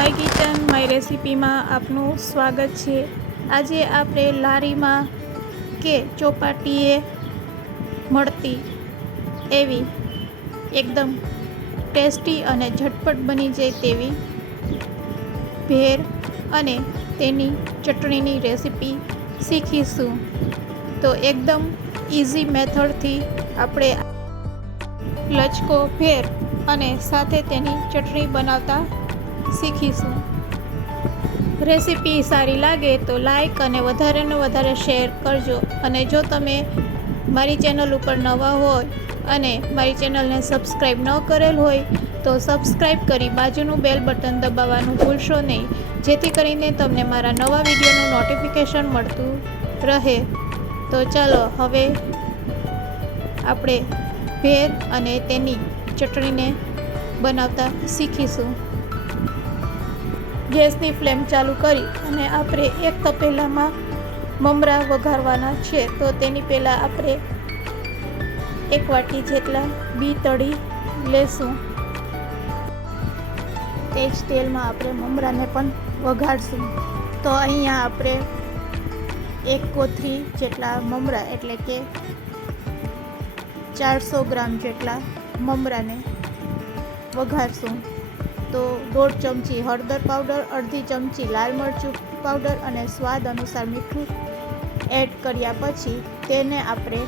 My kitchen my રેસિપીમાં આપનું સ્વાગત છે। આજે આપણે લારીમાં કે ચોપાટીએ મળતી એવી એકદમ ટેસ્ટી અને ઝટપટ બની જાય તેવી ભેર અને તેની ચટણીની રેસિપી શીખીશું। તો એકદમ ઇઝી મેથડથી આપણે લચકો ભેર અને સાથે તેની ચટણી બનાવતા શીખીશું। રેસિપી સારી લાગે તો લાઈક અને વધારેને વધારે શેર કરજો। અને જો તમે મારી ચેનલ ઉપર નવા હોય અને મારી ચેનલને સબસ્ક્રાઈબ ન કરેલ હોય તો સબસ્ક્રાઈબ કરી બાજુનું બેલ બટન દબાવવાનું ભૂલશો નહીં, જેથી કરીને તમને મારા નવા વિડીયોનું નોટિફિકેશન મળતું રહે। તો ચાલો હવે આપણે ભેર અને તેની ચટણીને બનાવતા શીખીશું। ગેસની ફ્લેમ ચાલુ કરી અને આપણે એક તપેલામાં મમરા વઘારવાના છે। તો તેની પહેલાં આપણે 1 વાટકી જેટલા બી તળી લેશું। તે જ તેલમાં આપણે મમરાને પણ વઘારશું। તો અહીંયા આપણે 1 કોથળી જેટલા મમરા એટલે કે 400 ગ્રામ જેટલા મમરાને વઘારશું। તો 1.5 ચમચી હળદર પાવડર, 1/2 ચમચી લાલ મરચું પાવડર અને સ્વાદ અનુસાર મીઠું એડ કર્યા પછી તેને આપણે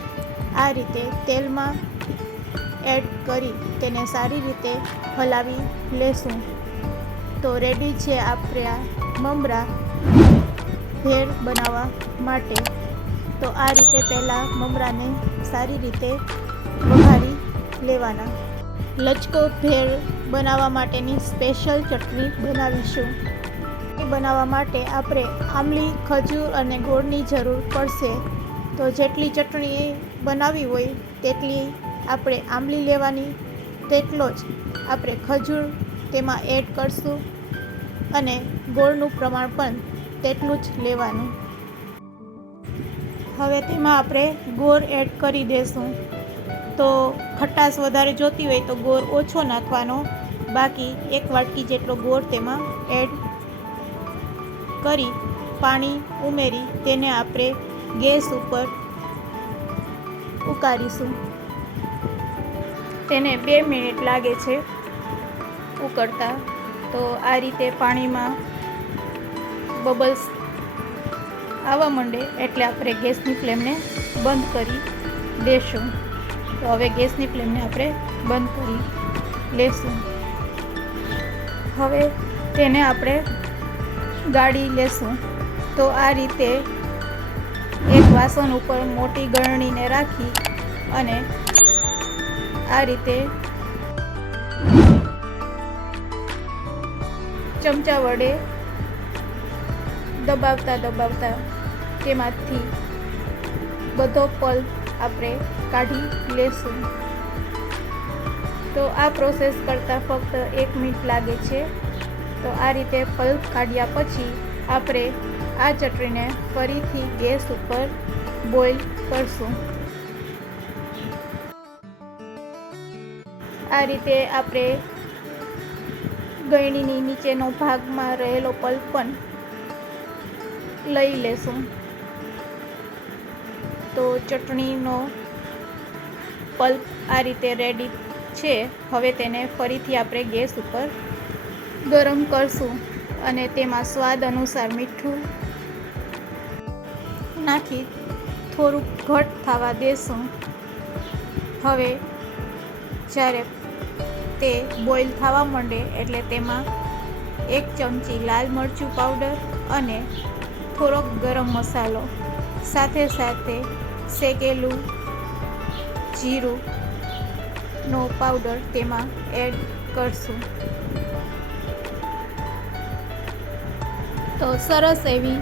આ રીતે તેલમાં એડ કરી તેને સારી રીતે હલાવી લેશું। તો રેડી છે આપણે આ મમરા ભેર બનાવવા માટે। તો આ રીતે પહેલાં મમરાને સારી રીતે વઘારી લેવાના। લચકો ભેર બનાવવા માટેની સ્પેશિયલ ચટણી બનાવીશું। એ બનાવવા માટે આપણે આંબલી, ખજૂર અને ગોળની જરૂર પડશે। તો જેટલી ચટણી બનાવવી હોય તેટલી આપણે આંબલી લેવાની, તેટલો જ આપણે ખજૂર તેમાં એડ કરશું અને ગોળનું પ્રમાણ પણ તેટલું જ લેવાનું। હવે તેમાં આપણે ગોળ એડ કરી દઈશું। તો ખટાશ વધારે જોતી હોય તો ગોળ ઓછો નાખવાનો, બાકી 1 વાટકી જેટલો ગોળ તેમાં એડ કરી પાણી ઉમેરી તેને આપણે ગેસ ઉપર ઉકાળીશું। તેને 2 મિનિટ લાગે છે ઉકળતા। તો આ રીતે પાણીમાં બબલ્સ આવવા માંડે એટલે આપણે ગેસની ફ્લેમને બંધ કરી દેશું। તો હવે ગેસની ફ્લેમને આપણે બંધ કરી લેશું। હવે તેને આપણે ગાળી લેશું। તો આ રીતે એક વાસણ ઉપર મોટી ગળણીને રાખી અને આ રીતે ચમચા વડે દબાવતા તેમાંથી બધો પલ્પ આપણે કાઢી લેશું। તો આ પ્રોસેસ કરતાં ફક્ત 1 મિનિટ લાગે છે। તો આ રીતે પલ્પ કાઢ્યા પછી આપણે આ ચટણીને ફરીથી ગેસ ઉપર બોઇલ કરશું। આ રીતે આપણે ગળણીની નીચેનો ભાગમાં રહેલો પલ્પ પણ લઈ લેશું। તો ચટણીનો પલ્પ આ રીતે રેડી છે। હવે તેને ફરીથી આપણે ગેસ ઉપર ગરમ કરશું અને તેમાં સ્વાદ અનુસાર મીઠું નાખી થોડુંક ઘટ થવા દેશું। હવે જ્યારે તે બોઇલ થવા માંડે એટલે તેમાં 1 ચમચી લાલ મરચું પાવડર અને થોડોક ગરમ મસાલો સાથે શેકેલું જીરુંનો પાવડર તેમાં એડ કરશું। તો સરસ એવી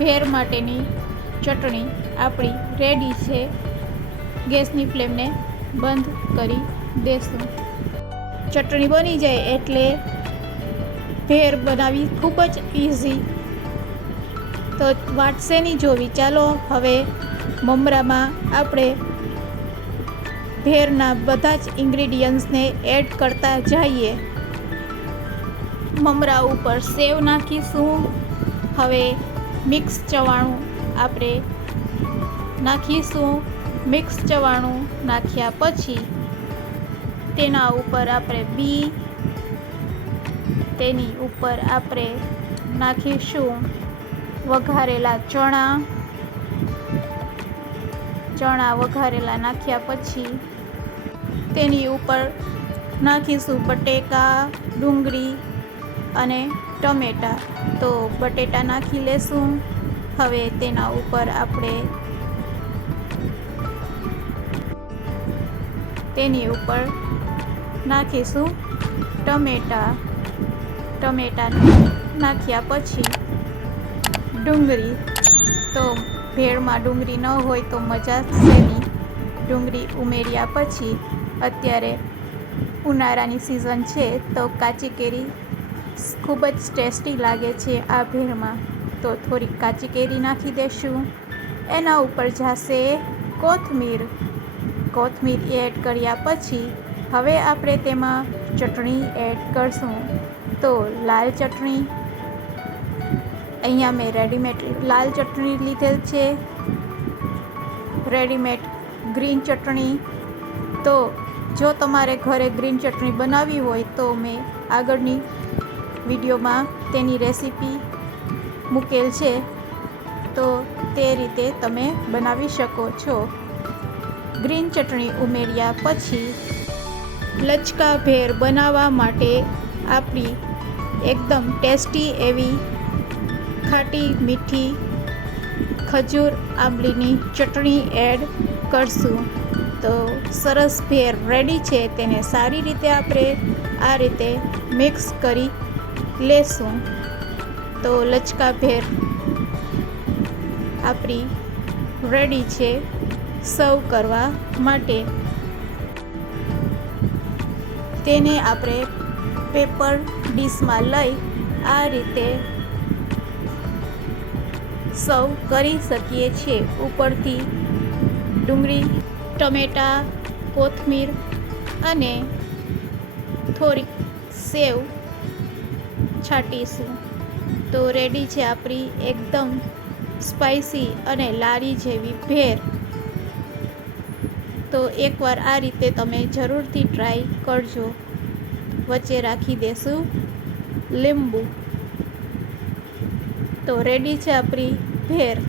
ભેર માટેની ચટણી આપણી રેડી છે। ગેસની ફ્લેમને બંધ કરી દેશું। ચટણી બની જાય એટલે ભેર બનાવવી ખૂબ જ ઇઝી। તો વાટ શેની જોવી, ચાલો હવે મમરામાં આપણે ભેરના બધા જ ઇન્ગ્રીડિયન્ટ્સને એડ કરતા જઈએ। મમરા ઉપર સેવ નાખીશું. હવે મિક્સ ચવાણું આપણે નાખીશું. મિક્સ ચવાણું નાખ્યા પછી તેના ઉપર આપણે બી, તેની ઉપર આપણે નાખીશું વઘારેલા ચણા વઘારેલા નાખ્યા પછી તેની ઉપર નાખીશું બટેકા, ડુંગળી અને ટમેટાં. તો બટેટા નાખી લેશું. હવે તેના ઉપર આપણે તેની ઉપર નાખીશું ટમેટાં નાખ્યા પછી ડુંગળી. તો ભેળમાં ડુંગળી ન હોય તો મજા છે નહીં. ડુંગળી ઉમેર્યા પછી અત્યારે ઉનાળાની સિઝન છે તો કાચી કેરી ખૂબ જ ટેસ્ટી લાગે છે આ ભેળમાં. તો થોડીક કાચી કેરી નાખી દઈશું. એના ઉપર જશે કોથમીર એડ કર્યા પછી હવે આપણે તેમાં ચટણી એડ કરશું. તો લાલ ચટણી, અહીંયા મેં રેડીમેડ લાલ ચટણી લીધેલ છે, રેડીમેડ ગ્રીન ચટણી. તો જો તમારે ઘરે ગ્રીન ચટણી બનાવવી હોય તો મેં આગળની વિડીયોમાં તેની રેસીપી મૂકેલ છે, તો તે રીતે તમે બનાવી શકો છો. ગ્રીન ચટણી ઉમેર્યા પછી લચકા ભેળ બનાવવા માટે આપણી એકદમ ટેસ્ટી એવી ખાટી મીઠી ખજૂર આંબલીની ચટણી એડ કરશું. તો સરસ ભેળ રેડી છે. તેને સારી રીતે આપણે આ રીતે મિક્સ કરી લેશું. તો લચકા ભેળ આપણી રેડી છે સર્વ કરવા માટે. તેને આપણે પેપર ડીશમાં લઈ આ રીતે સર્વ કરી શકીએ છીએ. ઉપરથી ડુંગળી, ટમેટાં, કોથમીર અને થોડીક સેવ છાંટીશું. તો રેડી છે આપણી એકદમ સ્પાઇસી અને લારી જેવી ભેળ. તો એકવાર આ રીતે તમે જરૂરથી ટ્રાય કરજો. વચ્ચે રાખી દેશું લીંબુ. તો રેડી છે આપણી ભેળ.